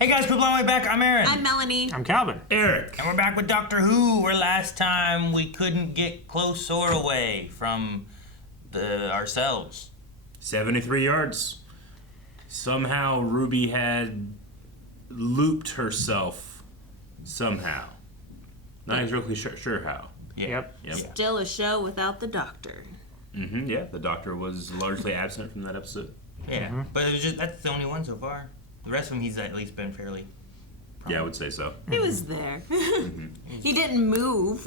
Hey guys, we're blowing way back. I'm Aaron. I'm Melanie. I'm Calvin. Eric. And we're back with Doctor Who, where last time we couldn't get close or away from ourselves. 73 yards. Somehow Ruby had looped herself. Somehow. Not exactly sure how. Yeah. Yep. Still a show without the Doctor. Yeah, the Doctor was largely absent from that episode. Yeah, but it was just, that's the only one so far. The rest of them, he's at least been fairly prominent. Yeah, I would say so. He was there. He didn't move.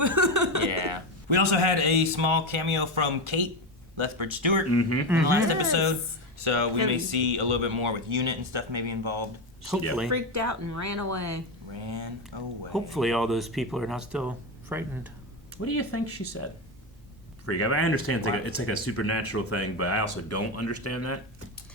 Yeah. We also had a small cameo from Kate Lethbridge Stewart in the last episode. So we may see a little bit more with Unit and stuff maybe involved. Hopefully. Freaked out and ran away. Ran away. Hopefully all those people are not still frightened. What do you think she said? Freak out. I understand it's like a supernatural thing, but I also don't understand that.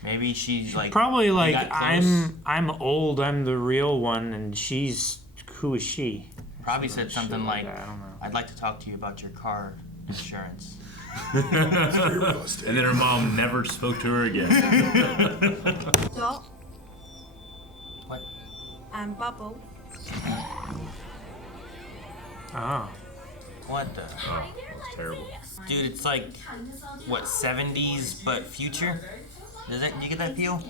Maybe she's like... Probably like, got close. I'm old, I'm the real one, and who is she? Probably said something like, I don't know. I'd like to talk to you about your car insurance. And then her mom never spoke to her again. Dot. What? And Bubble. Ah. What the? Oh, that's terrible. Dude, it's like, what, 70s but future? Do you get that feel?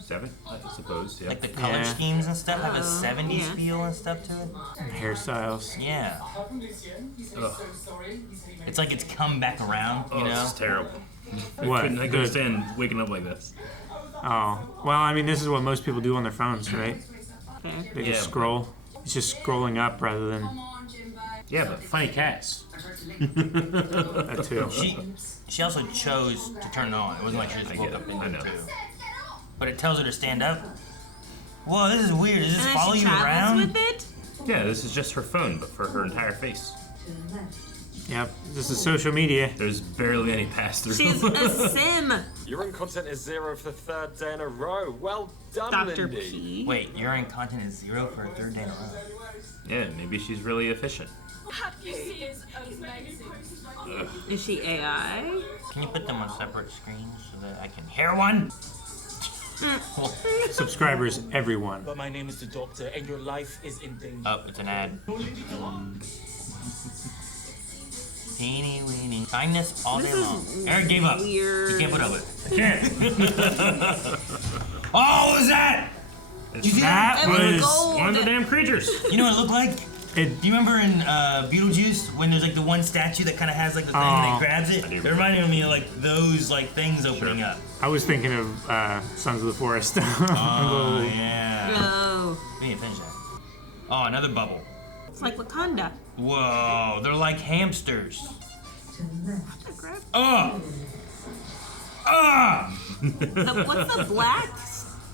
7, I suppose, yeah. Like the color schemes and stuff have a 70s feel and stuff to it? Hairstyles. Yeah. Ugh. It's like it's come back around, you know? This is terrible. What? I couldn't understand waking up like this. Oh. Well, I mean, this is what most people do on their phones, right? Okay. They just scroll. It's just scrolling up rather than Yeah, but funny cats. that too. She also chose to turn it on. It wasn't like she just woke up into I know. it too. But it tells her to stand up. Whoa, this is weird. Does this And then follow she you travels around? with it? Yeah, this is just her phone, but for her entire face. Yep. This is social media. There's barely any pass-through. She's a sim. Urine content is 0 for the 3rd day in a row. Well done, Dr. Lindy. P. Wait, urine content is 0 for a 3rd day in a row. Yeah, maybe she's really efficient. Is she AI? Can you put them on separate screens so that I can hear one? Subscribers, everyone. But my name is the Doctor, and your life is in danger. Oh, it's an ad. Teeny weeny. Kindness all day This is long. Eric gave up. weird. He can't put up with it. I can't. Oh, what was that? Did you see that? It was was gold. One of the damn creatures. You know what it looked like? It, Do you remember in Beetlejuice when there's like the one statue that kind of has like the thing and it grabs it? It reminded me of like those like things opening up. I was thinking of Sons of the Forest. Oh yeah. No. We need to finish that. Oh, another bubble. It's like Wakanda. Whoa, they're like hamsters. Grab- Oh. Ah. What's the black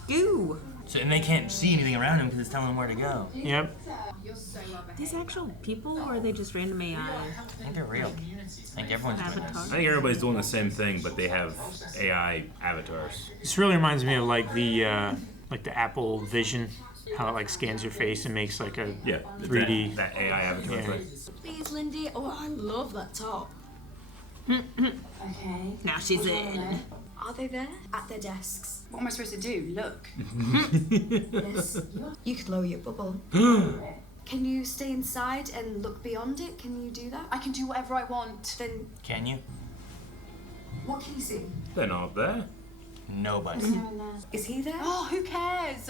goo? So, and they can't see anything around him because it's telling them where to go. Yep. These actual people, or are they just random AI? I think they're real. I think everyone's doing this. Avatar? I think everybody's doing the same thing, but they have AI avatars. This really reminds me of like the Apple Vision, how it like scans your face and makes like a Yeah, 3D. That AI avatar Yeah. thing. Please, Lindy. Oh, I love that top. Okay. Now she's in. Are they there? At their desks. What am I supposed to do? Look. Yes. You could lower your bubble. Can you stay inside and look beyond it? Can you do that? I can do whatever I want. Then Can you? what can you see? They're not there. Nobody. Is he there? Oh, who cares?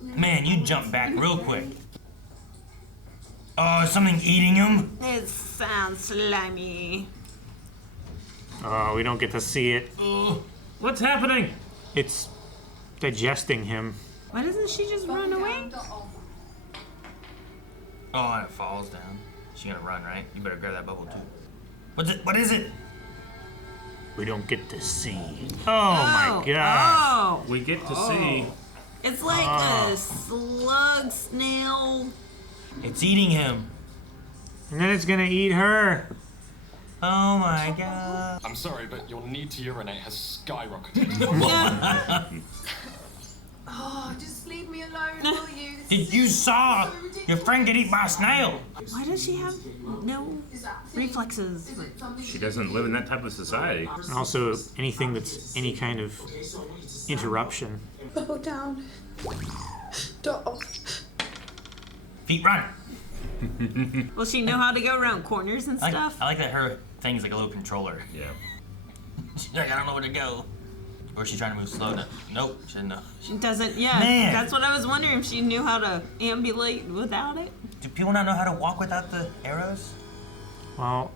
Man, you jumped back real quick. Oh, is something eating him? It sounds slimy. Oh, we don't get to see it. What's happening? It's digesting him. Why doesn't she just run away? Oh, and it falls down. She gonna run, right? You better grab that bubble too. What's it? What is it? We don't get to see. Oh my god. Oh! We get to see. It's like a slug snail. It's eating him. And then it's gonna eat her. Oh my god. I'm sorry, but your need to urinate has skyrocketed. Oh, just leave me alone, will you? You saw your friend get eaten by a snail. Why does she have no reflexes? She doesn't live in that type of society. And also anything that's any kind of interruption. Bubble down. Stop. Feet run. Will she know how to go around corners and stuff? I like that her thing's like a little controller. Yeah. She's like, I don't know where to go. Or is she trying to move slow? Nope, she didn't know. She doesn't, yeah. Man. That's what I was wondering, if she knew how to ambulate without it. Do people not know how to walk without the arrows? Well,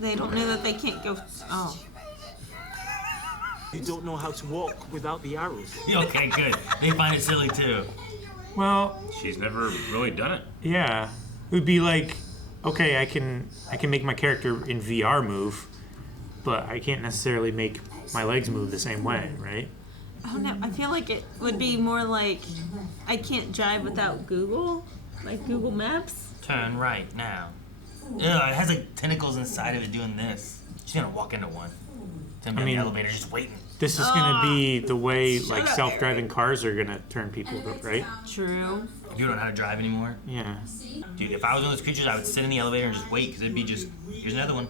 They don't know that they can't go. Oh. You don't know how to walk without the arrows. Okay, good. They find it silly too. well, She's never really done it. yeah. It would be like, okay, I can make my character in VR move, but I can't necessarily make my legs move the same way, right? Oh no, I feel like it would be more like I can't drive without Google, like Google Maps. Turn right now. Ugh, it has like tentacles inside of it doing this. She's gonna walk into one. It's gonna be in the elevator just waiting. This is gonna be the way like self-driving cars are gonna turn people, right? True. You don't know how to drive anymore? Yeah. Dude, if I was one of those creatures, I would sit in the elevator and just wait, because it'd be just, here's another one.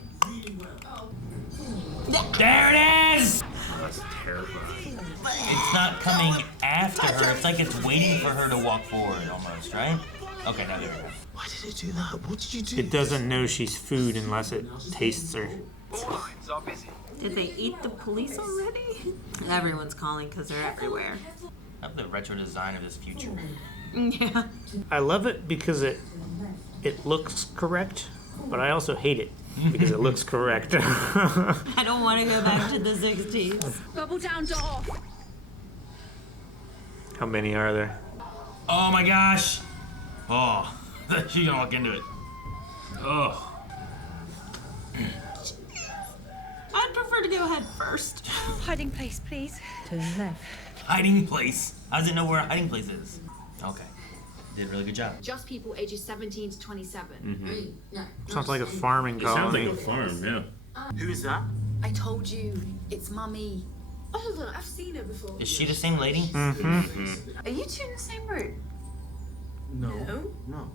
There it is! That's terrifying. It's not coming after her. It's like it's waiting for her to walk forward almost, right? Okay, now there we go. Why did it do that? What did you do? It doesn't know she's food unless it tastes her. Did they eat the police already? Everyone's calling because they're everywhere. I love the retro design of this future. Yeah. I love it because it looks correct, but I also hate it because it looks correct. I don't want to go back to the 60s. Bubble down door. How many are there? Oh my gosh! Oh, she's gonna walk into it. Oh. I'd prefer to go head first. Hiding place, please. Turn left. Hiding place. How does it know where a hiding place is? Okay. Did a really good job. Just people ages 17 to 27. Sounds like a farming It sounds colony. like a farm, yeah. Who is that? I told you, it's Mummy. Oh, hold on, I've seen her before. Is she the same lady? Are you two in the same room? No. No.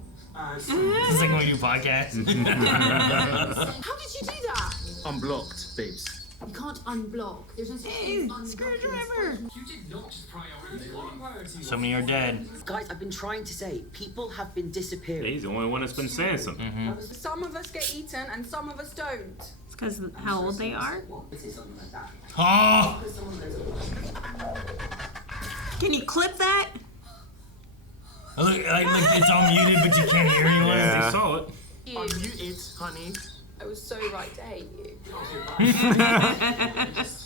This is like when we do podcasts. How did you do that? Unblocked, babes. You can't unblock. There's no such Hey, thing as screwdriver. So many are dead. Guys, I've been trying to say, people have been disappearing. He's the only one that's been saying something. Some of us get eaten and some of us don't. It's because how old they are. Oh! Can you clip that? Look, like it's all muted, but you can't hear anyone. Yeah. They saw it. Unmuted, honey. I was so right to hate you.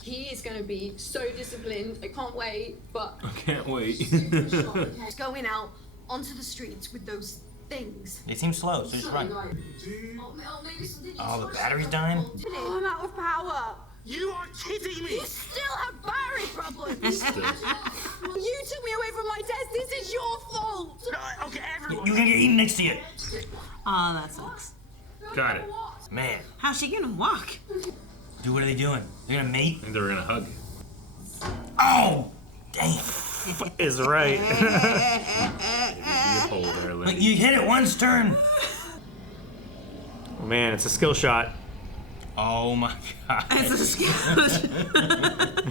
He is going to be so disciplined. I can't wait, but I can't wait. going out onto the streets with those things. They seem slow, so just run. Oh, the battery's dying? I'm out of power. You are kidding me! You still have battery problems. You took me away from my desk. This is your fault. Okay, everyone. You're gonna get eaten next to you. Oh, that sucks. Got it. Man, How's she gonna walk? dude, what are they doing? They're gonna mate? I think they were gonna hug. Oh! Dang. Is right. Be a hole there, Like, Lindy. you hit it once turn. Oh, man, it's a skill shot. Oh my god. It's a scout.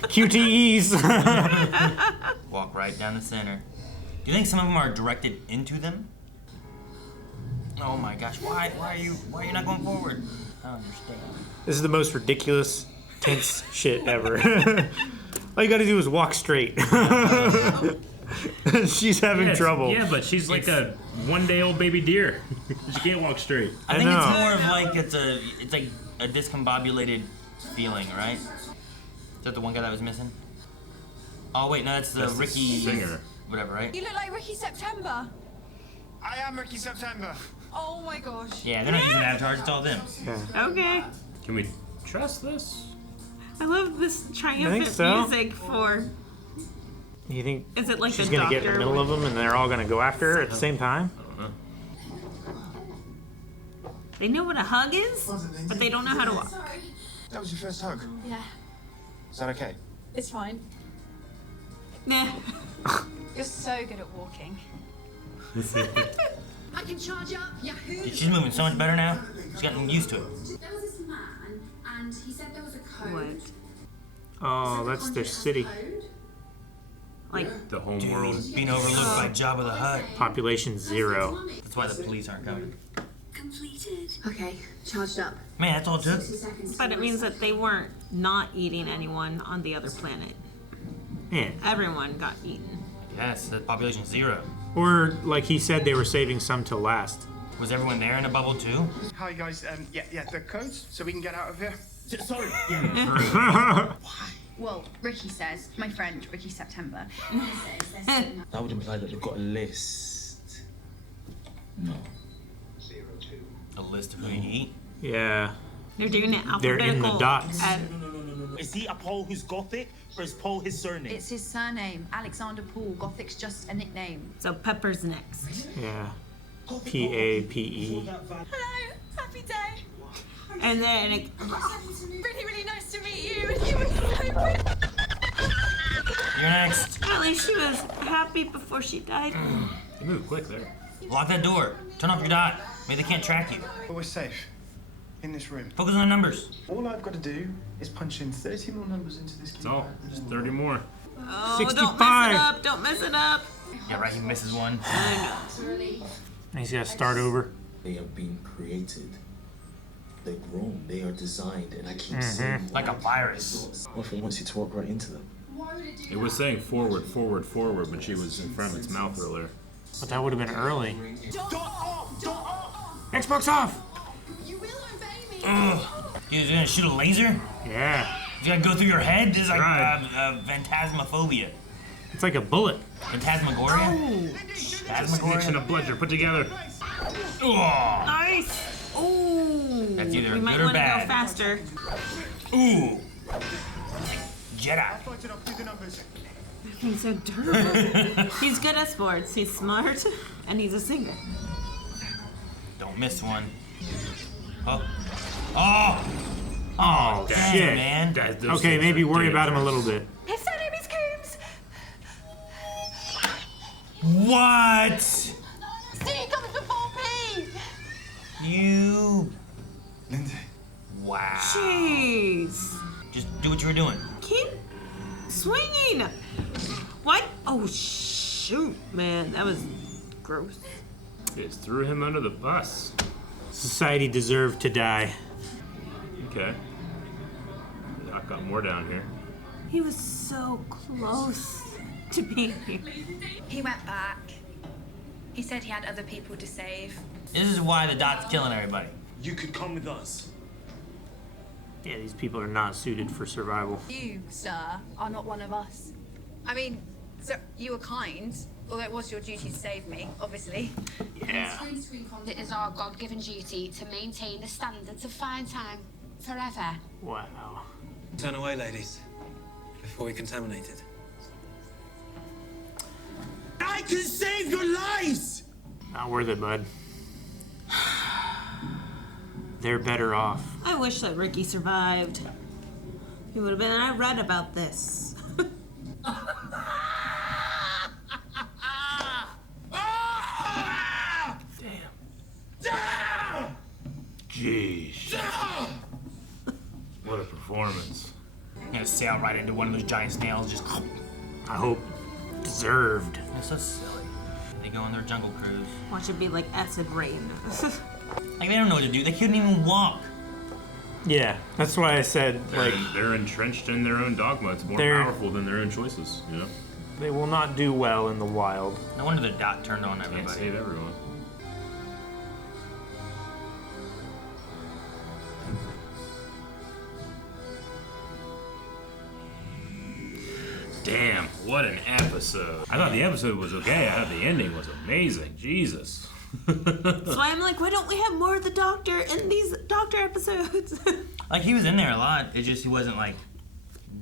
QTEs. Walk right down the center. Do you think some of them are directed into them? Oh my gosh, why are you not going forward? I don't understand. This is the most ridiculous, tense shit ever. All you gotta do is walk straight. She's having Yes, trouble. Yeah, but she's like a one-day-old baby deer. She can't walk straight. I think know. it's more of like it's like a discombobulated feeling, right? Is that the one guy that was missing? Oh wait, no, that's the That's the Ricky singer. whatever, right? You look like Ricky September. I am Ricky September. Oh my gosh. Yeah, they're not using avatars, it's all them. Okay. Can we trust this? I love this triumphant so. music for. You think Is it like she's the gonna doctor? get in the middle of them and they're all gonna go after her at the same time? I don't know. They know what a hug is, but they don't know how to walk. That was your first hug. Yeah, Is that okay? it's fine. Nah. You're so good at walking. I can charge up. Yahoo! She's moving so much better now. She's gotten used to it. There was this man, and he said there was a code. What? Oh, that's their city. Like, The Homeworld. Being overlooked by Jabba the Hutt. Population 0. That's why the police aren't coming. Completed. Okay, charged up. Man, that's all it took. but it means that they weren't not eating anyone on the other planet. Yeah. Everyone got eaten. Yes, that's population 0. Or, like he said, they were saving some till last. Was everyone there in a bubble too? Hi guys, yeah, the codes so we can get out of here. Sorry. Well, Ricky says, my friend, Ricky September. That would imply that they've got a list. No. A list of who you eat? Yeah. They're doing it They're alphabetical. in the dots. No. Is he a Paul who's Gothic, or is Paul his surname? It's his surname, Alexander Paul. Gothic's just a nickname. So Pepper's next. Yeah. P-A-P-E. Hello, happy day. And then it, Really, really nice to meet you. You were so pretty. You're next. at least she was happy before she died. You moved quick there. Lock that door. Turn off your dot. Maybe they can't track you. But we're safe. In this room. Focus on the numbers. All I've got to do is punch in 30 more numbers into this It's all. Just 30 more. Oh, 65. don't mess it up. Don't mess it up. Yeah, right, he misses one. And he's got to start over. They are being created. They're grown. They are designed, and I keep saying Like a virus. what if it wants you to walk right into them? It was saying forward, forward, forward, but she was in front of its mouth earlier. But that would have been early. Don't off. Xbox off! You will obey me. Ugh. You're gonna shoot a laser? Yeah. You gotta go through your head? This is like Right. phantasmophobia. It's like a bullet. Phantasmagoria? Snitch and Phantasmagoria? a bludger put together. Ugh. Nice. Ooh. That's either we might good or want to go bad. faster. Ooh. Jedi. Floated up through the numbers. He's so durable. He's good at sports. He's smart, and he's a singer. Don't miss one. Oh. Oh! Oh, Dang, shit. man. Guys, those Okay, things maybe are worry about him a dangerous. little bit. His surname is Coombs. What? C comes before P. You. Lindy. Wow. Jeez. Just do what you were doing. Keep swinging. What? Oh, shoot, man. That was gross. Just threw him under the bus. Society deserved to die. Okay. I've got more down here. He was so close to being here. He went back. He said he had other people to save. This is why the dot's killing everybody. You could come with us. Yeah, these people are not suited for survival. You, sir, are not one of us. I mean, sir, you were kind, although it was your duty to save me, obviously. Yeah. It is our God-given duty to maintain the standards of fine time forever. Wow. Turn away, ladies, before we contaminate it. I can save your lives! Not worth it, bud. They're better off. I wish that Ricky survived. He would have been. I read about this. Jeez. What a performance. You're gonna sail right into one of those giant snails, just. I hope deserved. It's so silly. They go on their jungle cruise. Watch it be like acid rain. Like, they don't know what to do. They couldn't even walk. Yeah, that's why I said, like, They're entrenched in their own dogma. It's more They're- powerful than their own choices, you know? they will not do well in the wild. No wonder the dot turned on Can't everybody. save everyone. Damn, what an episode. I thought the episode was okay. I thought the ending was amazing. Jesus. That's why I'm like, why don't we have more of the Doctor in these Doctor episodes? Like, he was in there a lot. It's just he wasn't, like,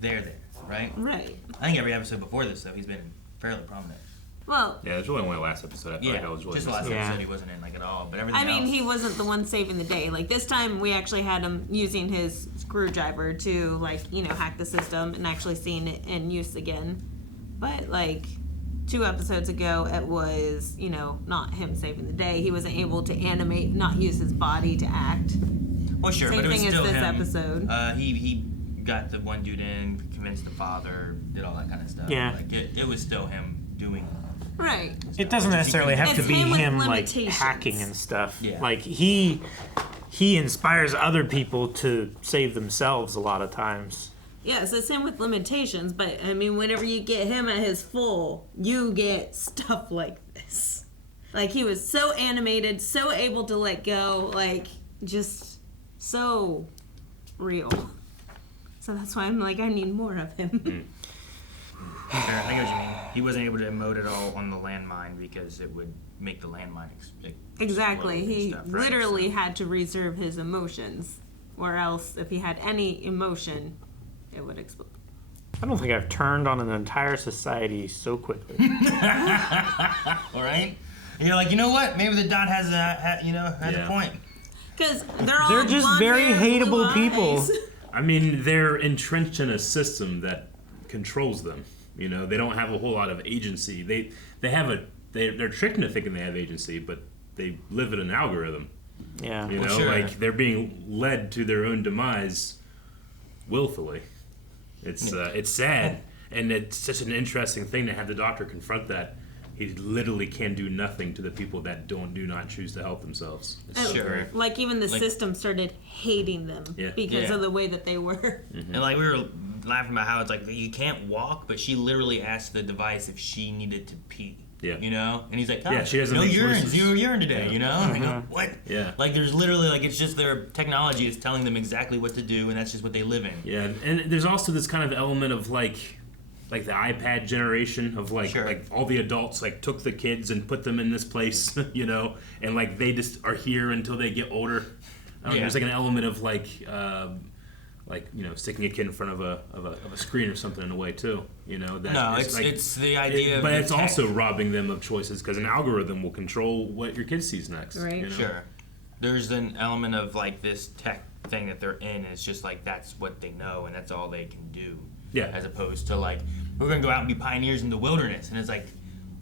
there, right? Right. I think every episode before this, though, he's been fairly prominent. Well, Yeah, there's really only last episode. I feel like I was really just the last missing. episode he wasn't in, like, at all. But everything I mean, else. he wasn't the one saving the day. Like, this time we actually had him using his screwdriver to, like, you know, hack the system and actually seeing it in use again. But, like, 2 episodes ago, it was, you know, not him saving the day. He wasn't able to animate, not use his body to act. Well, sure, Same but it was thing as still this him. episode. He got the one dude in, convinced the father, did all that kind of stuff. Yeah. Like it was still him doing. Right. It doesn't necessarily have to It's be him with him like limitations. hacking and stuff. Yeah. Like he inspires other people to save themselves a lot of times. Yeah, so it's him with limitations, but I mean, whenever you get him at his full, you get stuff like this. Like, he was so animated, so able to let go, like, just so real. So that's why I'm like, I need more of him. I get what you mean. He wasn't able to emote at all on the landmine because it would make the landmine Exactly. explode and He stuff, right? literally had to reserve his emotions, or else if he had any emotion, it would explode. I don't think I've turned on an entire society so quickly. All right? And you're like, you know what? Maybe the dot has a point. Because they're all They're just blonde very hair, blue hateable people. eyes. I mean, they're entrenched in a system that controls them. You know, they don't have a whole lot of agency. They're tricked into thinking they have agency, but they live in an algorithm. Yeah. You know, Well, sure. like they're being led to their own demise willfully. It's sad, and it's such an interesting thing to have the Doctor confront that. He literally can do nothing to the people that do not choose to help themselves. Sure. Like, even the system started hating them because of the way that they were. And like we were laughing about how it's like you can't walk, but she literally asked the device if she needed to pee. Yeah. You know? And he's like, Yeah, she doesn't no make urine, choices. 0 urine today, Yeah. you know? And I go, what? Yeah. Like there's literally like it's just their technology is telling them exactly what to do and that's just what they live in. Yeah, and there's also this kind of element of like the iPad generation of like all the adults like took the kids and put them in this place, you know, and like they just are here until they get older. There's like an element of like you know, sticking a kid in front of a screen or something in a way too, you know. That No, is, it's the idea of but the it's tech. also robbing them of choices because an algorithm will control what your kid sees next. Right. You know? Sure. There's an element of like this tech thing that they're in. It's just like that's what they know and that's all they can do. Yeah. As opposed to like we're gonna go out and be pioneers in the wilderness, and it's like,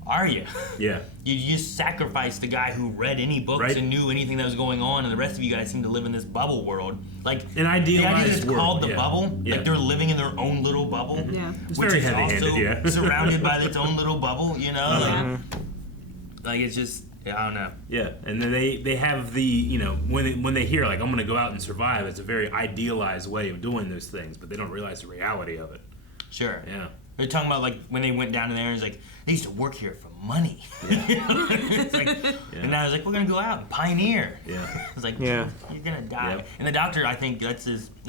are you? Yeah. You just sacrificed the guy who read any books Right. and knew anything that was going on, and the rest of you guys seem to live in this bubble world. Like An idealized the idea that it's world, called the yeah. bubble. Yeah. Like they're living in their own little bubble. Yeah. It's which very is heavy-handed, also yeah. surrounded by its own little bubble. You know. Yeah. Like it's just I don't know. Yeah, and then they have the, you know, when they hear like I'm gonna go out and survive, it's a very idealized way of doing those things, but they don't realize the reality of it. Sure. Yeah. They're talking about like when they went down to there and it's like they used to work here for money. It's like, and now it's like we're gonna go out and pioneer. Yeah. It's like Yeah. you're gonna die. Yep. And the Doctor, I think that's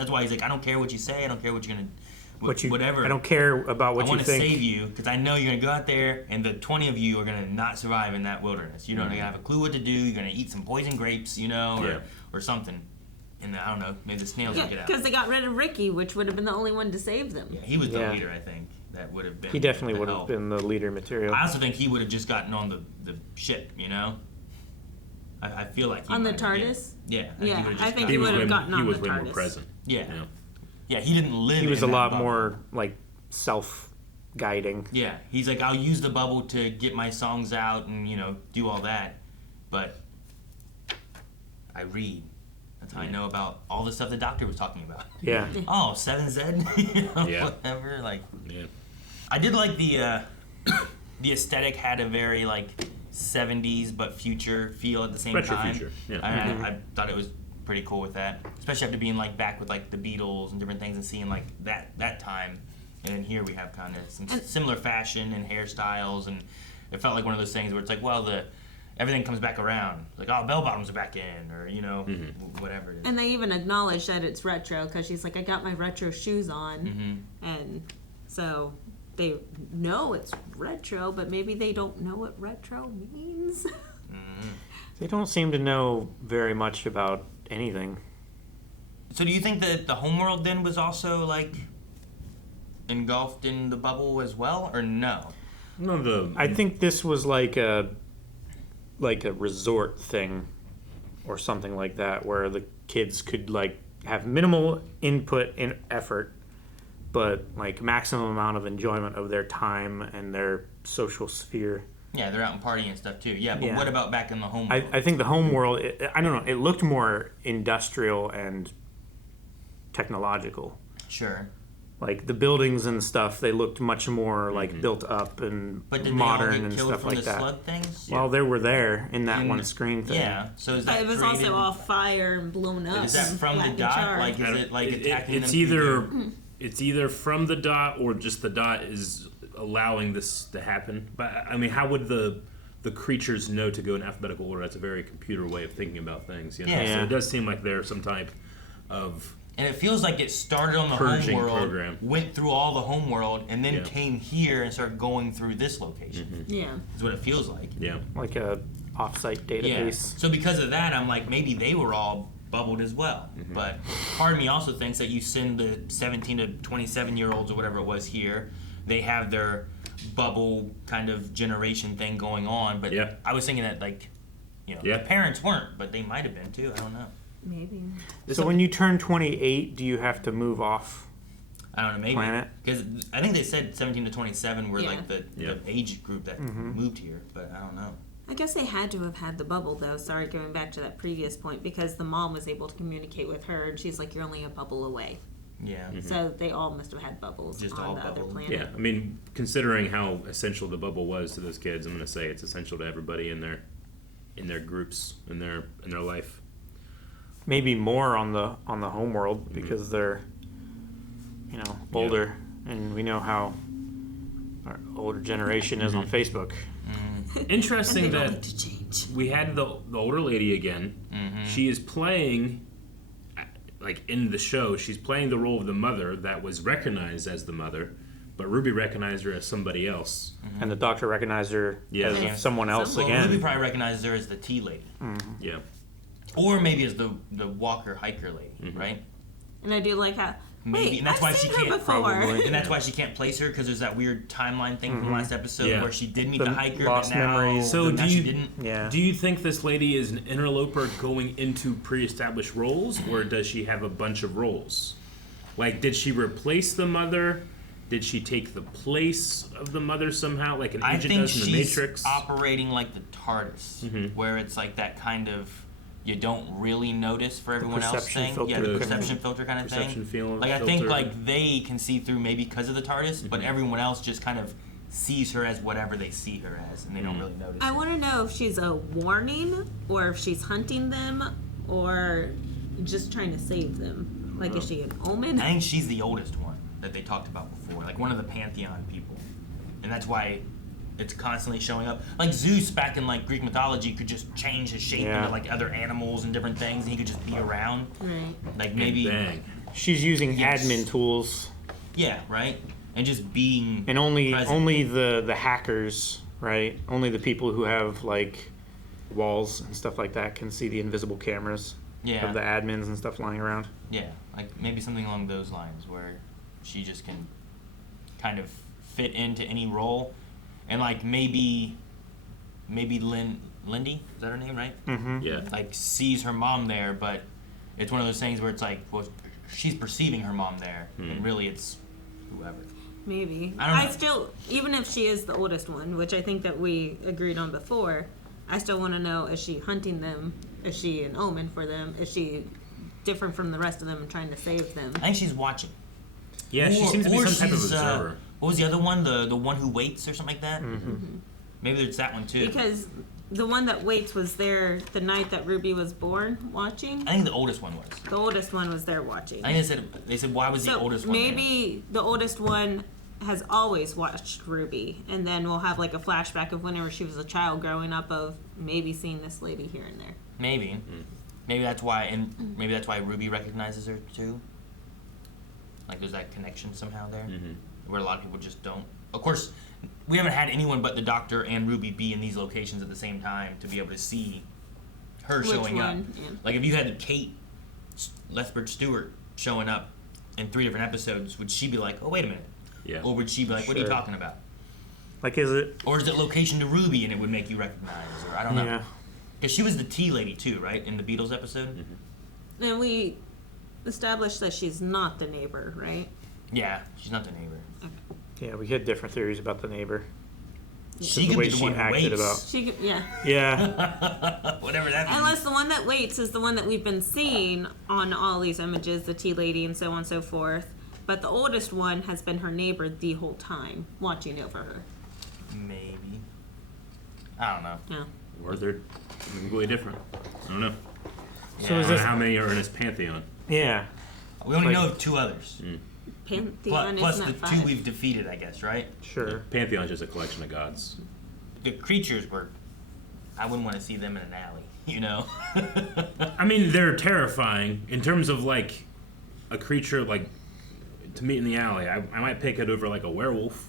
why he's like I don't care what you say, I don't care what you're gonna whatever. I don't care about what I you want to think. save you because I know you're gonna go out there and the 20 of you are gonna not survive in that wilderness. You're not gonna have a clue what to do. You're gonna eat some poison grapes, you know, or something. And I don't know, maybe the snails will get out. Because they got rid of Ricky, which would have been the only one to save them. Yeah, he was the Yeah. leader, I think. That would have been. He definitely the would have help. been the leader material. I also think he would have just gotten on the ship, you know? I feel like he On the might have, TARDIS? Yeah. Yeah, would've I just think gotten he on. would have gotten He on was the way more TARDIS. present. Yeah. You know? Yeah, he didn't live He was in a that lot bubble. more like self-guiding. Yeah, he's like, I'll use the bubble to get my songs out and, you know, do all that. But I read. That's how I know about all the stuff the Doctor was talking about. Yeah. Oh, 7Z? You know, Yeah. whatever. Like, Yeah. I did like the aesthetic had a very, like, 70s but future feel at the same Retro time. future, yeah. I thought it was pretty cool with that. Especially after being, like, back with, like, the Beatles and different things and seeing, like, that time. And then here we have kind of some similar fashion and hairstyles, and it felt like one of those things where it's like, well, everything comes back around. Like, oh, bell bottoms are back in, or, you know, whatever it is. And they even acknowledge that it's retro because she's like, I got my retro shoes on. Mm-hmm. And so they know it's retro, but maybe they don't know what retro means. They don't seem to know very much about anything. So do you think that the Homeworld then was also, like, engulfed in the bubble as well, or no? No, I think this was like a resort thing or something like that where the kids could like have minimal input and effort but like maximum amount of enjoyment of their time and their social sphere. Yeah, they're out and partying and stuff too. Yeah, but Yeah. what about back in the Homeworld? I think the Homeworld, I don't know, it looked more industrial and technological. Sure. Like the buildings and stuff, they looked much more like built up and But did modern they all get and killed stuff from like the that. slug things? Well, they were there in that And- one screen thing. Yeah. So is that But it was created- also all fire and blown up. Is that and from the black and dot? charred. Like, is it like attacking it's them? either it's either from the dot or just the dot is allowing this to happen. But I mean, how would the creatures know to go in alphabetical order? That's a very computer way of thinking about things. You know? Yeah. So it does seem like there's some type of And it feels like it started on the purging Homeworld, program. went through all the Homeworld, and then Yeah. came here and started going through this location. Yeah. Is what it feels like. Yeah. Like a offsite Yeah. database. So because of that, I'm like, maybe they were all bubbled as well. But part of me also thinks that you send the 17 to 27-year-olds or whatever it was here, they have their bubble kind of generation thing going on. But Yeah. I was thinking that, like, you know, Yeah. the parents weren't, but they might have been too. I don't know. Maybe. So when you turn 28, do you have to move off? I don't know, maybe. Planet? Because I think they said 17 to 27 were Yeah. like the age group that moved here, but I don't know. I guess they had to have had the bubble, though. Sorry, going back to that previous point, because the mom was able to communicate with her, and she's like, "You're only a bubble away." Yeah. So they all must have had bubbles Just on all the other bubbled. planet. Yeah, I mean, considering how essential the bubble was to those kids, I'm going to say it's essential to everybody in their groups, in their life. Maybe more on the Homeworld because they're, older, and we know how our older generation is on Facebook. Interesting And they don't that like to change. we had the older lady again. She is playing, like in the show, she's playing the role of the mother that was recognized as the mother, but Ruby recognized her as somebody else. And the doctor recognized her Yeah. as someone else Well, again. Ruby probably recognizes her as the tea lady. Yeah. Or maybe as the walker hiker lady, right? And I do like how. Maybe, Wait, and that's I've why seen she her can't. before. Probably. And that's why she can't place her because there's that weird timeline thing from the last episode Yeah. where she did meet The the hiker, lost but now, memories. So now do she you- didn't. Yeah. Do you think this lady is an interloper going into pre-established roles, or does she have a bunch of roles? Like, did she replace the mother? Did she take the place of the mother somehow, like an I agent think does in the she's Matrix? operating like the TARDIS, where it's like that kind of you don't really notice for everyone else perception thing. filter Yeah, the kind of perception filter kind of perception thing. Like I think filter. like they can see through maybe because of the TARDIS, but everyone else just kind of sees her as whatever they see her as, and they don't really notice. I it. want to know if she's a warning, or if she's hunting them, or just trying to save them. Like, is she an omen? I think she's the oldest one that they talked about before, like one of the Pantheon people, and that's why it's constantly showing up. Like Zeus back in like Greek mythology could just change his shape Yeah. into like other animals and different things, and he could just be around. Right. Like maybe, Bang. She's using Yes. admin tools, yeah, right, and just being and only present. the hackers, right? Only the people who have like walls and stuff like that can see the invisible cameras Yeah. of the admins and stuff lying around. Yeah, like maybe something along those lines where she just can kind of fit into any role, and like maybe Lindy, is that her name, right? Yeah. Like sees her mom there, but it's one of those things where it's like, well, she's perceiving her mom there, and really it's whoever. Maybe. I don't know. still, even if she is the oldest one, which I think that we agreed on before, I still want to know, is she hunting them? Is she an omen for them? Is she different from the rest of them and trying to save them? I think she's watching. Yeah, she seems to be or some type of she's, observer. What was the other one? The one who waits or something like that? Maybe it's that one too. Because the one that waits was there the night that Ruby was born watching. I think the oldest one was. The oldest one was there watching. I think they said why was the oldest one there? maybe the oldest one has always watched Ruby, and then we'll have like a flashback of whenever she was a child growing up of maybe seeing this lady here and there. Maybe. Maybe that's why, and maybe that's why Ruby recognizes her too. Like there's that connection somehow there, where a lot of people just don't. Of course, we haven't had anyone but the Doctor and Ruby be in these locations at the same time to be able to see her Which showing up. one? Yeah. Like if you had Kate Lethbridge Stewart showing up in 3 different episodes, would she be like, "Oh, wait a minute," Yeah. or would she be like, "What are you Sure. talking about?" Like, is it? Or is it location to Ruby and it would make you recognize? Or I don't know. Yeah. Because she was the tea lady too, right? In the Beatles episode. And we established that she's not the neighbor, right? Yeah, she's not the neighbor. Yeah, we had different theories about the neighbor. She the could way be the she one who acted waits. about. She, yeah. Yeah. Whatever that means. Unless the one that waits is the one that we've been seeing on all these images, the tea lady and so on and so forth. but the oldest one has been her neighbor the whole time, watching over her. Maybe. I don't know. No. Or they're completely different. I don't know. So I is don't know this? how many are in his pantheon. Yeah. We only Like- know of 2 others. Pantheon Plus isn't the that 2 5? we've defeated, I guess, right? Sure. Pantheon's just a collection of gods. The creatures were. I wouldn't want to see them in an alley, you know? I mean, they're terrifying in terms of like a creature like to meet in the alley. I might pick it over like a werewolf.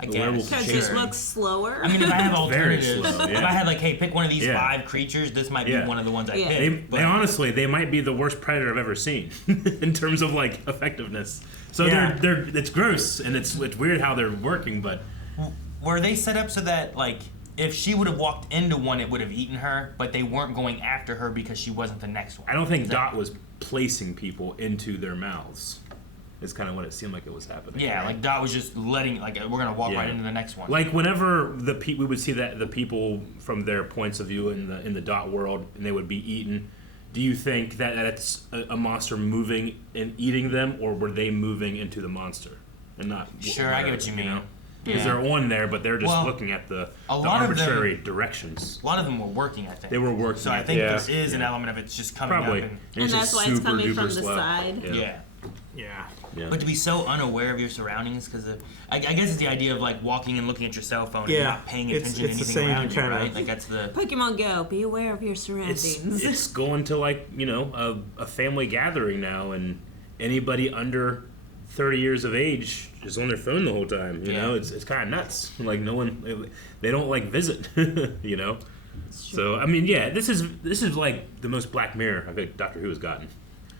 I A guess. werewolf Because shape. it looks slower. I mean, if I have Very alternatives, slow, if yeah. I had like, hey, pick one of these Yeah. 5 creatures, this might be Yeah. one of the ones I Yeah. pick. They honestly, they might be the worst predator I've ever seen in terms of like effectiveness. So Yeah. they're it's gross and it's weird how they're working, but Were they set up so that, like, if she would have walked into one, it would have eaten her, but they weren't going after her because she wasn't the next one? I don't think Is Dot was placing people into their mouths. Is kind of what it seemed like it was happening. Yeah, right? like Dot was just letting, like, we're gonna walk Yeah. right into the next one. Like whenever we would see that the people from their points of view in the Dot world, and they would be eaten. Do you think that it's a monster moving and eating them, or were they moving into the monster and not? Sure, I get what you mean. Because Yeah. they're on there, but they're just Well, looking at the a lot of them- arbitrary directions. A lot of them were working, I think. They were working. So I think Yeah. this is an element of it's just coming Probably. up. And that's why it's coming from the slow. side. Yeah. Yeah. Yeah. But to be so unaware of your surroundings, because I guess it's the idea of like walking and looking at your cell phone and Yeah. not paying It's- attention it's to the anything same around you, kinda- right? Like that's the. Pokemon Go, be aware of your surroundings. It's going to like a family gathering now, and anybody under 30 years of age is on their phone the whole time. You know, it's kind of nuts. Like no one, they don't like visit. You know. So I mean, yeah, this is like the most Black Mirror I think Doctor Who has gotten.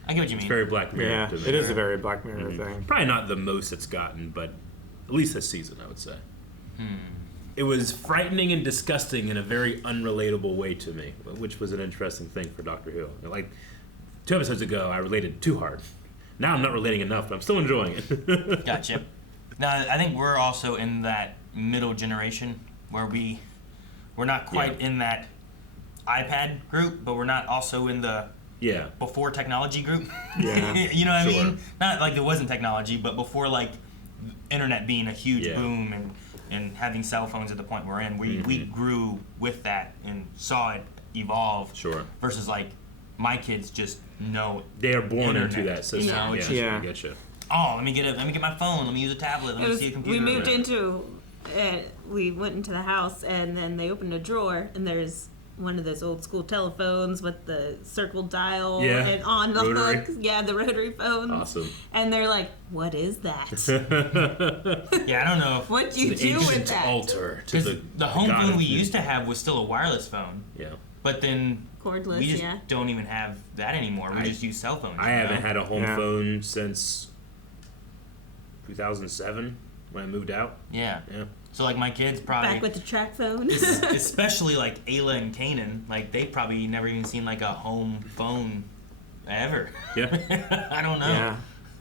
I get what you It's mean. very Black Mirror. Yeah. to me. It is a very Black Mirror thing. Probably not the most it's gotten, but at least this season, I would say. It was frightening and disgusting in a very unrelatable way to me, which was an interesting thing for Doctor Who. Like 2 episodes ago, I related too hard. Now I'm not relating enough, but I'm still enjoying it. Gotcha. Now I think we're also in that middle generation where we're not quite in that iPad group, but we're not also in the Yeah. before technology group. Yeah. You know what I Sure. mean? Not like there wasn't technology, but before like internet being a huge Yeah. boom and having cell phones at the point we're in, we grew with that and saw it evolve. Sure. Versus like my kids just know They are born into internet, that system. you know, Yeah, it's Yeah. I get you. oh, let me get my phone, let me use a tablet, let me see a computer. We moved into, we went into the house, and then they opened a drawer, and there's one of those old school telephones with the circle dial Yeah. and on the Rotary. hook. Yeah, the rotary phones. Awesome. And they're like, "What is that? Yeah, I don't know. What do you The do with ancient that?" altar to Because the home god phone of we the- used to have was still a wireless phone, Yeah. but then Cordless, we just yeah. don't even have that anymore. We just use cell phones. I haven't had a home Yeah. phone since 2007 when I moved out. Yeah. Yeah. So like my kids probably, Back with the track phone. especially like Ayla and Kanan, like they probably never even seen like a home phone ever. Yeah. I don't know. Yeah.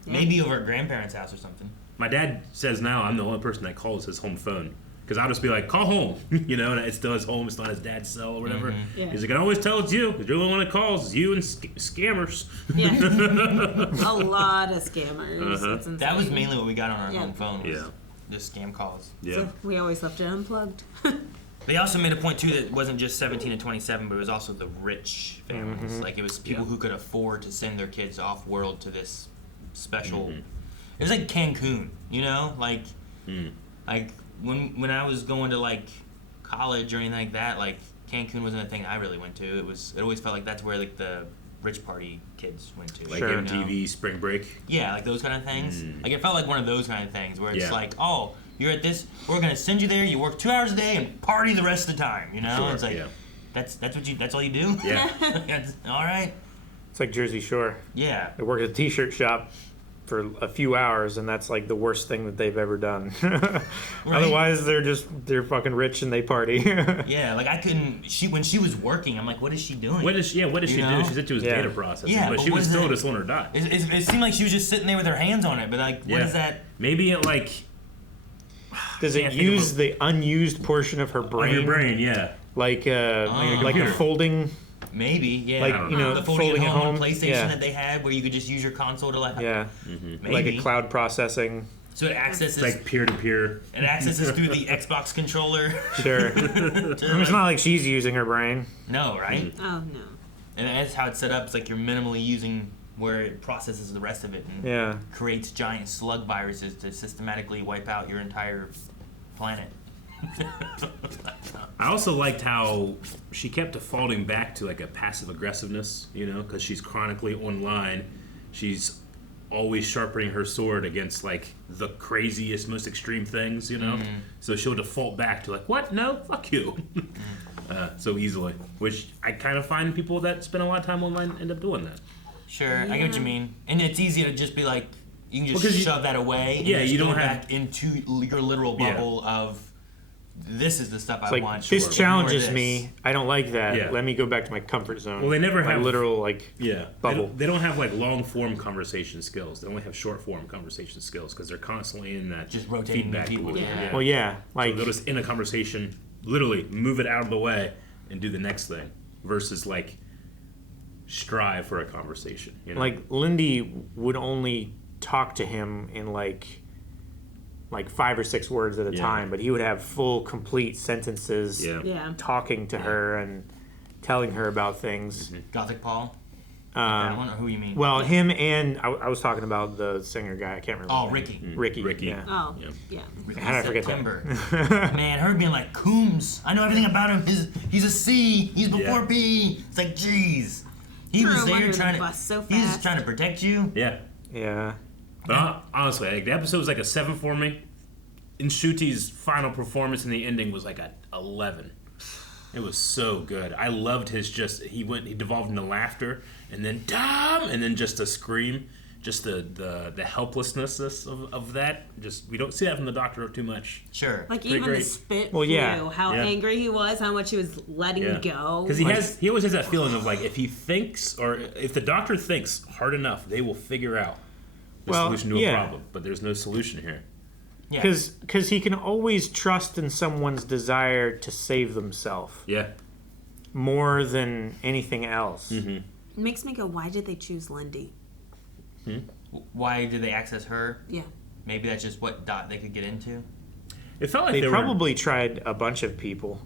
Maybe over at grandparents' house or something. My dad says now I'm the only person that calls his home phone. Because I'll just be like, call home, you know, and it's still his home, it's not his dad's cell or whatever. Yeah. He's like, I can always tell it's you. You're the one that calls. It's you and scammers. Yeah. A lot of scammers. Uh-huh. It's insane. That was mainly what we got on our Yeah. home phone. Was Yeah. Just scam calls. Yeah. So we always left it unplugged. They also made a point too that it wasn't just 17 to 27, but it was also the rich families. Like it was people who could afford to send their kids off world to this special. It was like Cancun, you know, like when I was going to like college or anything like that, like Cancun wasn't a thing I really went to. It always felt like that's where like the rich party kids went to. Like Sure. MTV Spring Break. Yeah, like those kind of things. Like it felt like one of those kind of things where it's Yeah. like, oh, you're at this, we're gonna send you there. You work 2 hours a day and party the rest of the time. You know, Sure, it's like yeah. that's all you do. Yeah. That's, all right. It's like Jersey Shore. Yeah. They work at a t-shirt shop for a few hours, and that's like the worst thing that they've ever done. Otherwise, they're fucking rich and they party. Yeah, like I couldn't. When she was working, I'm like, what is she doing? What did she You do? know? She said she was Yeah. data processing, Yeah, but but she what was is still that? just on her dot. It seemed like she was just sitting there with her hands on it, but like, what Yeah. is that? Maybe it like Does it Can't think of use the unused portion of her on brain? your brain, yeah. Like your like a computer. folding Maybe, yeah. Like, you know, the folding folding it home home, PlayStation yeah. that they had, where you could just use your console to maybe. Maybe. Like a cloud processing. So it accesses Like peer-to-peer. It accesses through the Xbox controller. Sure. It's not like she's using her brain. No, right? Oh no. And that's how it's set up. It's like you're minimally using where it processes the rest of it and creates giant slug viruses to systematically wipe out your entire planet. I also liked how she kept defaulting back to like a passive aggressiveness, you know, because she's chronically online. She's always sharpening her sword against like the craziest, most extreme things, you know. So she'll default back to like, what? No, fuck you. So easily, which I kind of find people that spend a lot of time online end up doing that. Sure, I get what you mean, and it's easy to just be like, you can just shove that away. And Yeah, just you go don't back into your literal bubble of. This is the stuff It's I like, want. this Ignore challenges this. me. I don't like that. Yeah. Let me go back to my comfort zone. Well, they never my have literal bubble. They don't have like long form conversation skills. They only have short form conversation skills because they're constantly in that just rotating feedback people. loop. Yeah. Well, yeah, like so they'll just in a conversation, literally move it out of the way and do the next thing, versus like strive for a conversation. You know? like Lindy would only talk to him in like 5 or 6 words at a time, but he would have full, complete sentences talking to her and telling her about things. Gothic Paul. That one, or who you mean? Well, him and I was talking about the singer guy. I can't remember. Oh, his name. Ricky. Ricky. Yeah. Oh, yeah. How did I forget September. that? Man, her being like, Coombs, I know everything about him. He's a C. He's before B. It's like, jeez. He Threw was him there under the trying bus so He was fast. trying to protect you. Yeah. Yeah. But honestly, like, the episode was like a 7 for me. Ncuti's final performance in the ending was like a 11. It was so good. I loved his he devolved into laughter and then Dom and then just a scream. Just the helplessness of that. Just we don't see that from the Doctor too much. Sure. Like Pretty even great. the spit Well, yeah. flew, how angry he was, how much he was letting go. Because he always has that feeling of like if he thinks or if the Doctor thinks hard enough, they will figure out the solution to a problem. But there's no solution here. Because he can always trust in someone's desire to save themselves. Yeah. More than anything else. It makes me go, why did they choose Lindy? Why did they access her? Yeah. Maybe that's just what dot they could get into. It felt like they they probably tried a bunch of people.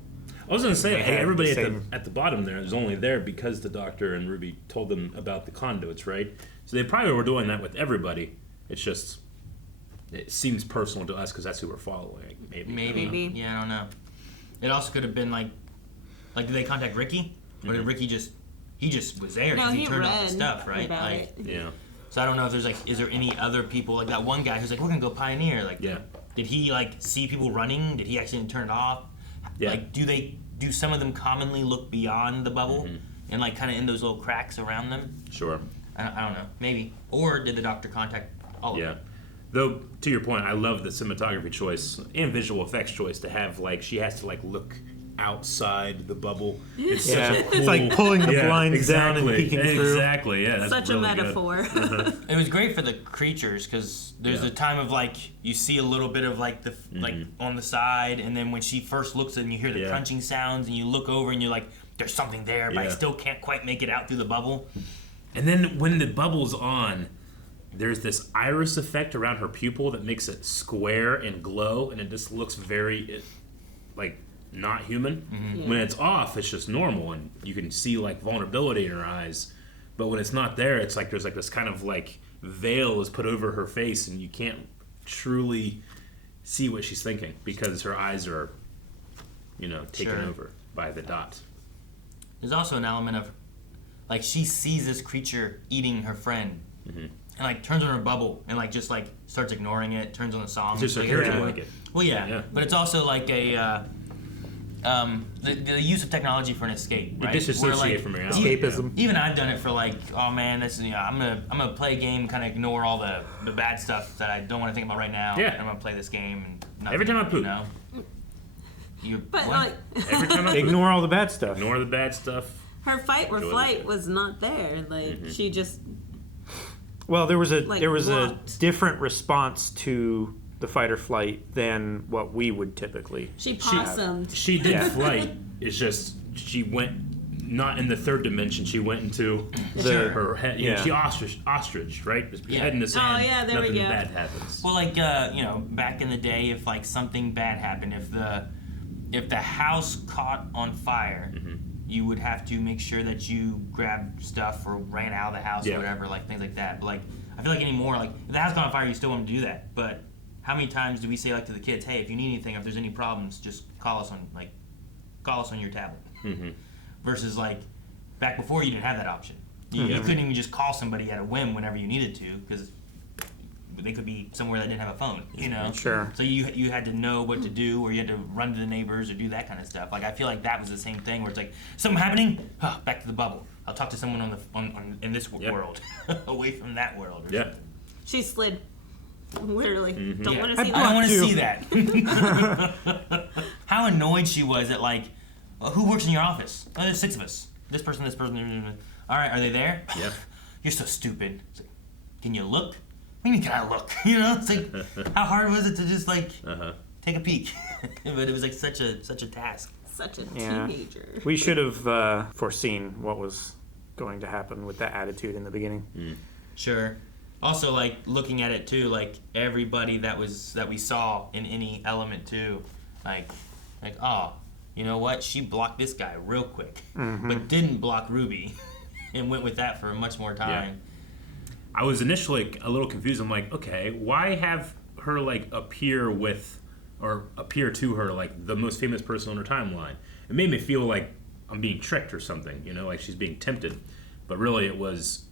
I was going to say, They hey, had everybody the same- at the bottom there is only there because the Doctor and Ruby told them about the conduits, right? So they probably were doing that with everybody. It's just, it seems personal to us because that's who we're following. Maybe. Yeah, I don't know. It also could have been like did they contact Ricky? Or did Ricky just was there No, because he turned off the read stuff, right? about Like, it. Yeah. So I don't know if there's is there any other people like that one guy who's like, we're gonna go pioneer. Like, did he see people running? Did he actually turn it off? Yeah. Like, do some of them commonly look beyond the bubble and like kind of in those little cracks around them? Sure. I don't know. Maybe. Or did the Doctor contact all of them? Though, to your point, I love the cinematography choice and visual effects choice to have she has to look outside the bubble. It's such a cool, It's like pulling the blinds down and peeking through. Exactly, yeah. That's Such really a metaphor. Good. It was great for the creatures because there's a time of you see a little bit of the on the side, and then when she first looks and you hear the crunching sounds, and you look over and you're like, there's something there, but I still can't quite make it out through the bubble. And then when the bubble's on, there's this iris effect around her pupil that makes it square and glow, and it just looks very not human. When it's off, it's just normal, and you can see vulnerability in her eyes. But when it's not there, it's there's this kind of veil is put over her face, and you can't truly see what she's thinking because her eyes are, taken over by the dots. There's also an element of she sees this creature eating her friend. And turns on her bubble and just starts ignoring it. Turns on the song. It's just a security blanket. Well, yeah, but it's also a the use of technology for an escape, right? Disassociate from reality. Escapism. Even I've done it for oh man, this is I'm gonna play a game, kind of ignore all the bad stuff that I don't want to think about right now. Yeah. I'm gonna play this game. And nothing, every time I poop. But every time I ignore all the bad stuff. Ignore the bad stuff. her fight or Enjoy flight was not there. She just Well, there was a walked. different response to the fight or flight than what we would typically. She possummed. She did flight. It's just she went not in the third dimension. She went into her head. You know, she ostrich, right? Just head in the sand. Oh yeah, there nothing we go. bad happens. Well, like back in the day, if like something bad happened, if the house caught on fire, you would have to make sure that you grabbed stuff or ran out of the house or whatever, like things like that. But like, I feel like anymore, like if the house caught on fire, you still want to do that. But how many times do we say like to the kids, hey, if you need anything, if there's any problems, just call us on your tablet. Versus like back before, you didn't have that option. You couldn't even just call somebody at a whim whenever you needed to, because they could be somewhere that didn't have a phone, you know? Sure. So you had to know what to do, or you had to run to the neighbors or do that kind of stuff. Like, I feel like that was the same thing, where it's like, something happening? Oh, back to the bubble. I'll talk to someone in this world, away from that world. Or something. She slid. Literally. Don't want to see that. I don't want to see that. How annoyed she was at, like, who works in your office? Oh, there's 6 of us. This person. All right, are they there? Yep. You're so stupid. It's like, can you look? What do you mean, can I look? You know, it's like, how hard was it to just like take a peek? But it was like such a task. Such a teenager. We should have foreseen what was going to happen with that attitude in the beginning. Sure. Also, like looking at it too, like everybody that we saw in any element too, like oh, you know what? She blocked this guy real quick, but didn't block Ruby, and went with that for much more time. Yeah. I was initially a little confused. I'm like, okay, why have her like appear to her like the most famous person on her timeline? It made me feel like I'm being tricked or something, you know, like she's being tempted. But really, it was,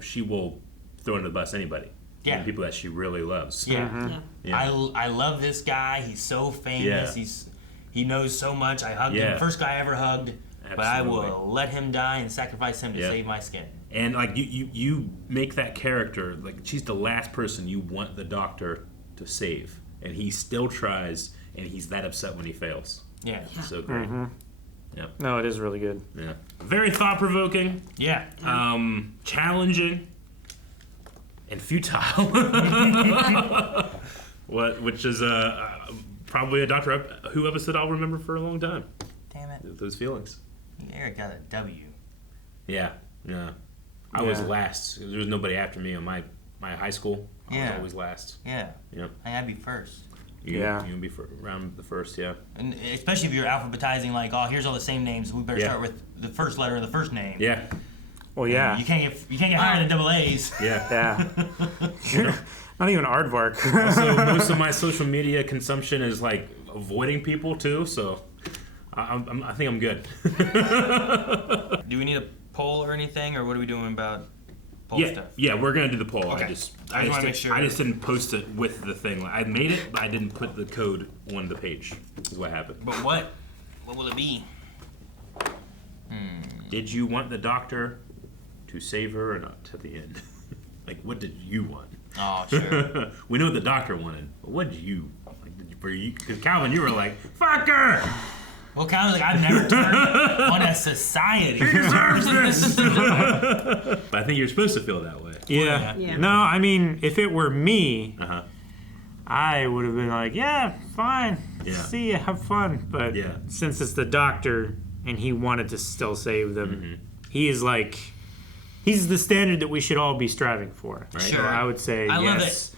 she will throw under the bus anybody. Yeah. The people that she really loves. Yeah. I love this guy. He's so famous. Yeah. He knows so much. I hugged him. First guy I ever hugged. Absolutely. But I will let him die and sacrifice him to save my skin. And like you make that character, like she's the last person you want the Doctor to save, and he still tries, and he's that upset when he fails. Yeah. So great. Yep. No, it is really good. Yeah. Very thought-provoking. Yeah. Challenging. And futile. Which is probably a Doctor Who episode I'll remember for a long time. Damn it. Those feelings. Eric got a W. Yeah. I was last. There was nobody after me on my high school. I was always last. Yeah. Yep. I had to be first. You'd be around the first, yeah. And especially if you're alphabetizing, like, oh, here's all the same names. We better start with the first letter of the first name. Yeah. Well, yeah. You can't get higher than double A's. Yeah. Not even aardvark. Also, most of my social media consumption is like avoiding people too, so I think I'm good. Do we need a poll or anything, or what are we doing about poll stuff? Yeah, we're gonna do the poll. Okay. I just want to make sure. I just didn't post it with the thing. Like, I made it, but I didn't put the code on the page. Is what happened. But what? What will it be? Did you want the Doctor to save her or not to the end? Like, what did you want? Oh, sure. We know what the Doctor wanted, but what did you? Because Calvin, you were like, "Fuck her." Well, kind of like I've never turned on a society. He deserves this. But I think you're supposed to feel that way. Yeah. No, I mean, if it were me, I would have been like, yeah, fine. Yeah. See you, have fun. But since it's the Doctor and he wanted to still save them, he is like, he's the standard that we should all be striving for. Right? Sure. So I would say yes.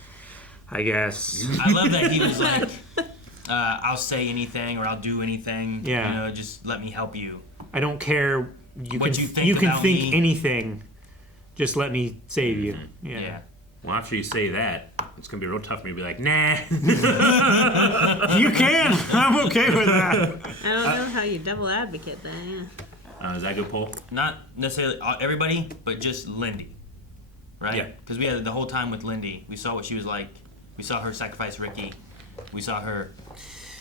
I guess. I love that he was like, I'll say anything or I'll do anything. Yeah. You know, just let me help you. I don't care. You What can you think you can about think me. anything. Just let me save you. Yeah. Well, after you say that, it's gonna be real tough for me to be like, nah. You can. I'm okay with that. I don't know how you double advocate that. Yeah. Is that a good poll? Not necessarily everybody, but just Lindy. Right? Yeah. Because we had the whole time with Lindy, we saw what she was like. We saw her sacrifice Ricky. We saw her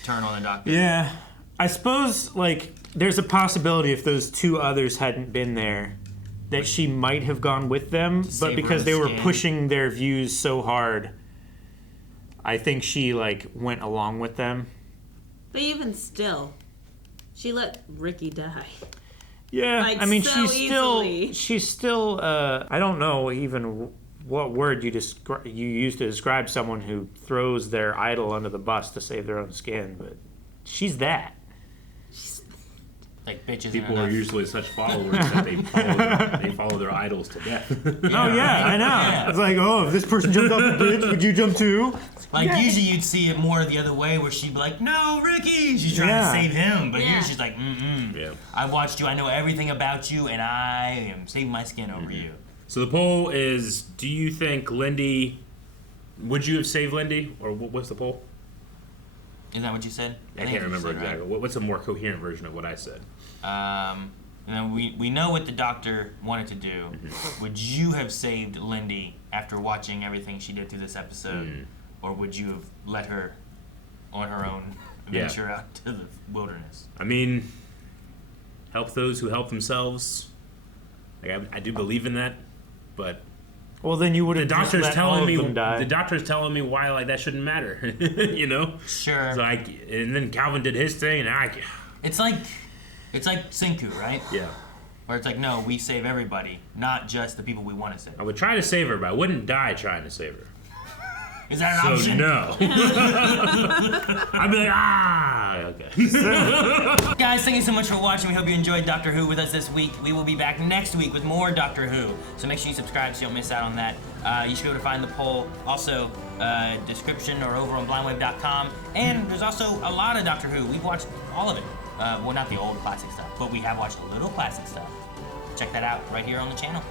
turn on the Doctor. Yeah. I suppose, like, there's a possibility if those 2 others hadn't been there that she might have gone with them, but because they were pushing their views so hard, I think she, like, went along with them. But even still, she let Ricky die. Yeah, Like, I mean, so she's still, I don't know even what word you use to describe someone who throws their idol under the bus to save their own skin, but she's that. Like bitches. People are usually such followers that they follow their idols to death. Oh yeah, I know. Yeah. It's like, oh, if this person jumped off a bridge, would you jump too? Like usually you'd see it more the other way, where she'd be like, "No, Ricky," she's trying to save him, but here she's like, Yeah. I watched you. I know everything about you, and I am saving my skin over you. So the poll is: do you think Lindy? Would you have saved Lindy, or what's the poll? Is that what you said? I can't remember exactly. Right? What's a more coherent version of what I said? We know what the doctor wanted to do. Would you have saved Lindy after watching everything she did through this episode, or would you have let her on her own venture out to the wilderness? I mean, help those who help themselves. Like I do believe in that, but. Well, then you would have. The doctor's telling me. The doctor's telling me why like that shouldn't matter. You know. Sure. So and then Calvin did his thing, and It's like Senku, right? Yeah. Where it's like, no, we save everybody, not just the people we want to save. I would try to save her, but I wouldn't die trying to save her. Is that an option? No. I'd be like, okay. Guys, thank you so much for watching. We hope you enjoyed Doctor Who with us this week. We will be back next week with more Doctor Who. So make sure you subscribe so you don't miss out on that. You should be able to find the poll also description or over on blindwave.com. And there's also a lot of Doctor Who. We've watched all of it. Well, not the old classic stuff, but we have watched a little classic stuff. Check that out right here on the channel.